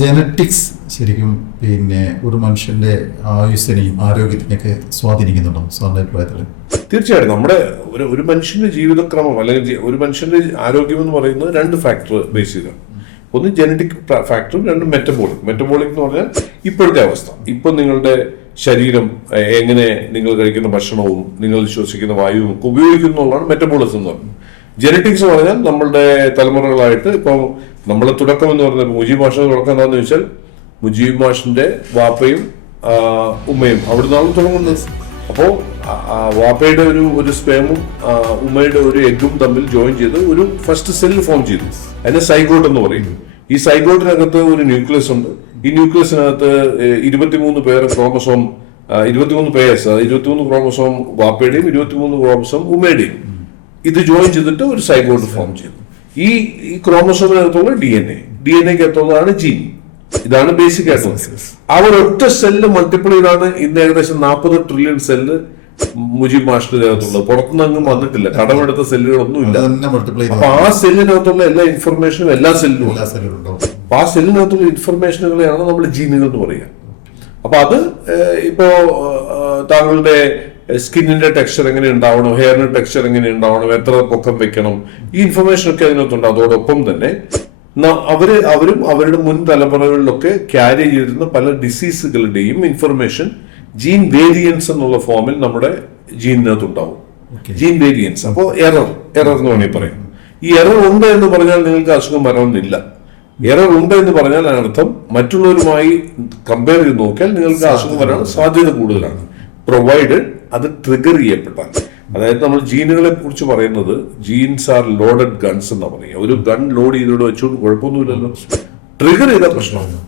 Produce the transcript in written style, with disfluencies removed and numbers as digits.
Genetics ശരിക്കും പിന്നെ ഒരു മനുഷ്യന്റെ ആയുസ്സിനെയും ആരോഗ്യത്തിനെയൊക്കെ സ്വാധീനിക്കുന്നുണ്ടോ സാറിന്റെ അഭിപ്രായത്തിൽ? തീർച്ചയായിട്ടും നമ്മുടെ ഒരു മനുഷ്യന്റെ ജീവിതക്രമം അല്ലെങ്കിൽ ഒരു മനുഷ്യന്റെ ആരോഗ്യം എന്ന് പറയുന്നത് രണ്ട് ഫാക്ടർ ബേസ് ചെയ്താണ്. ഒന്ന് ജനറ്റിക് ഫാക്ടറും, രണ്ട് മെറ്റബോളിക് എന്ന് പറഞ്ഞാൽ ഇപ്പോഴത്തെ അവസ്ഥ. ഇപ്പൊ നിങ്ങളുടെ ശരീരം എങ്ങനെ നിങ്ങൾ കഴിക്കുന്ന ഭക്ഷണവും നിങ്ങൾ ശ്വസിക്കുന്ന വായുവും ഒക്കെ ഉപയോഗിക്കുന്നുള്ളതാണ് മെറ്റബോളിസം എന്ന് പറയുന്നത്. ജനറ്റിക്സ് പറഞ്ഞാൽ നമ്മളുടെ തലമുറകളായിട്ട് ഇപ്പം നമ്മളെ തുടക്കം എന്ന് പറഞ്ഞാൽ മുജീബ് മാഷിന്റെ തുടക്കം എന്താണെന്ന് ചോദിച്ചാൽ മുജീബ് മാഷിന്റെ വാപ്പയും ഉമ്മയും അവിടുന്നാണ് തുടങ്ങുന്നത്. അപ്പോൾ വാപ്പയുടെ ഒരു സ്പേമും ഉമ്മയുടെ ഒരു എഗ്ഗും തമ്മിൽ ജോയിൻ ചെയ്ത് ഒരു ഫസ്റ്റ് സെല്ല് ഫോം ചെയ്തു. അതിനെ സൈഗോട്ട് എന്ന് പറയുന്നു. ഈ സൈഗോട്ടിനകത്ത് ഒരു ന്യൂക്ലിയസ് ഉണ്ട്. ഈ ന്യൂക്ലിയസിനകത്ത് 23 പേര് ക്രോമസോം 23 പേഴ്സ് 23 ക്രോമസോം വാപ്പയുടെയും 23 ക്രോമസോം ഉമ്മയുടെയും ഇത് ജോയിൻ ചെയ്തിട്ട് ഒരു സൈഗോട്ട് ഫോം ചെയ്തു. ഈ ക്രോമസോമിനകത്തുള്ള ഡി എൻ എക്കകത്തുള്ളതാണ് ജീൻ. ഇതാണ് ബേസിക് ആയിട്ടുള്ളത്. അവർ ഒറ്റ സെല്ല് മൾട്ടിപ്പിൾ ചെയ്താണ് ഇന്ന് ഏകദേശം 40 ട്രില്യൺ സെല്ല് മുജീബ് മാഷിന്റെ അകത്തുള്ളത്. പുറത്തുനിന്നും വന്നിട്ടില്ല, കടമെടുത്ത സെല്ലുകളൊന്നും ഇല്ല. അപ്പൊ ആ സെല്ലിനകത്തുള്ള എല്ലാ ഇൻഫർമേഷനും എല്ലാ സെല്ലിലും ഉണ്ട്. അപ്പൊ ആ സെല്ലിനകത്തുള്ള ഇൻഫർമേഷനുകളെയാണ് നമ്മൾ ജീനുകൾ എന്ന് പറയുക. അപ്പൊ അത് ഇപ്പോ താങ്കളുടെ സ്കിന്നിന്റെ ടെക്സ്ചർ എങ്ങനെ ഉണ്ടാവണം, ഹെയറിന്റെ ടെക്സ്ചർ എങ്ങനെ ഉണ്ടാവണം, എത്ര പൊക്കം വെക്കണം, ഈ ഇൻഫർമേഷൻ ഒക്കെ അതിനകത്തുണ്ട്. അതോടൊപ്പം തന്നെ അവരും അവരുടെ മുൻ തലമുറകളിലൊക്കെ ക്യാരി ചെയ്തിരുന്ന പല ഡിസീസുകളുടെയും ഇൻഫർമേഷൻ ജീൻ വേരിയൻസ് എന്നുള്ള ഫോമിൽ നമ്മുടെ ജീനിനകത്ത് ഉണ്ടാവും. Gene variance. അപ്പോൾ എറർ എന്ന് വേണമെങ്കിൽ പറയാം. ഈ എറർ ഉണ്ട് എന്ന് പറഞ്ഞാൽ നിങ്ങൾക്ക് അസുഖം വരണമെന്നില്ല. എറർ ഉണ്ട് എന്ന് പറഞ്ഞാൽ അതിനർത്ഥം മറ്റുള്ളവരുമായി കമ്പയർ ചെയ്ത് നോക്കിയാൽ നിങ്ങൾക്ക് അസുഖം വരാൻ സാധ്യത കൂടുതലാണ്, പ്രൊവൈഡഡ് അത് ട്രിഗർ ചെയ്യപ്പെട്ടാൽ. അതായത് നമ്മൾ ജീനുകളെ കുറിച്ച് പറയുന്നത് ജീൻസ് ആർ ലോഡഡ് ഗൺസ് എന്നാ പറയുക. ഒരു ഗൺ ലോഡ് ചെയ്തോട് വെച്ചുകൊണ്ട് കുഴപ്പമൊന്നുമില്ലല്ലോ, ട്രിഗർ ചെയ്ത പ്രശ്നമാണ്.